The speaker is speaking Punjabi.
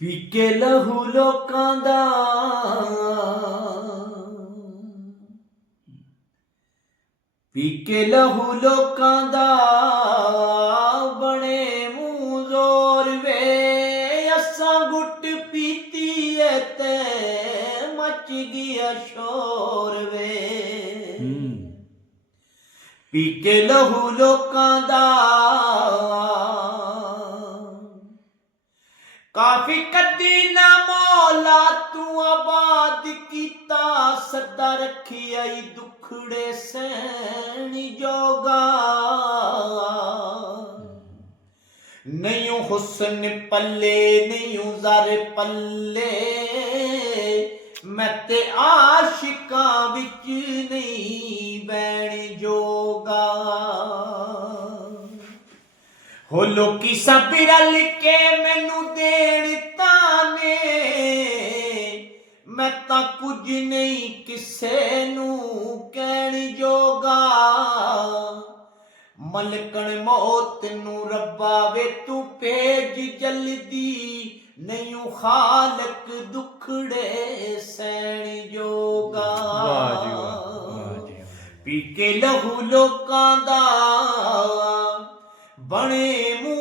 ਪੀ ਕੇ ਲਹੂ ਲੋਕਾਂ ਦਾ ਪੀ ਕੇ ਲਹੂ ਲੋਕਾਂ ਦਾ ਬਣੇ ਮੂੰਹ ਜ਼ੋਰ ਵੇ ਅਸਾਂ ਗੁੱਟ ਪੀਤੀ ਏ ਤੇ ਮਚ ਗਿਆ ਸ਼ੋਰ ਵੇ ਪੀ ਕੇ ਲਹੂ ਲੋਕਾਂ ਦਾ ਕਾਫੀ ਕਦੀ ਨਾ ਮੌਲਾ ਤੂੰ ਆਬਾਦ ਕੀਤਾ ਸਦਾ ਰੱਖੀ ਆਈ ਦੁਖੜੇ ਸਹਿਣੀ ਜੋਗਾ ਨਹੀਂ ਹੁਸਨ ਪੱਲੇ ਨਹੀਂ ਜ਼ਰ ਪੱਲੇ ਮੈਂ ਤੇ ਆਸ਼ਿਕਾਂ ਵਿੱਚ ਨਹੀਂ ਬੈਣ ਜੋਗਾ ਹੋ ਲੋਕੀ ਸਭ ਰਲ ਕੇ ਮੈਨੂੰ ਦੇਣ ਤਾਨੇ ਮੈਂ ਤਾਂ ਕੁਝ ਨਹੀਂ ਕਿਸੇ ਨੂੰ ਕਹਿਣ ਜੋਗਾ ਮਲਕਣ ਮੌਤ ਨੂੰ ਰੱਬਾ ਵੇ ਤੂੰ ਭੇਜ ਜਲਦੀ ਨਹੀਂ ਖਾਲਕ ਦੁਖੜੇ ਸਹਿਣ ਜੋਗਾ ਵਾਹ ਜੀ ਵਾਹ ਜੀ ਪੀ ਕੇ ਲਹੂ ਲੋਕਾਂ ਦਾ ਬਣੇ ਮੂੰਹ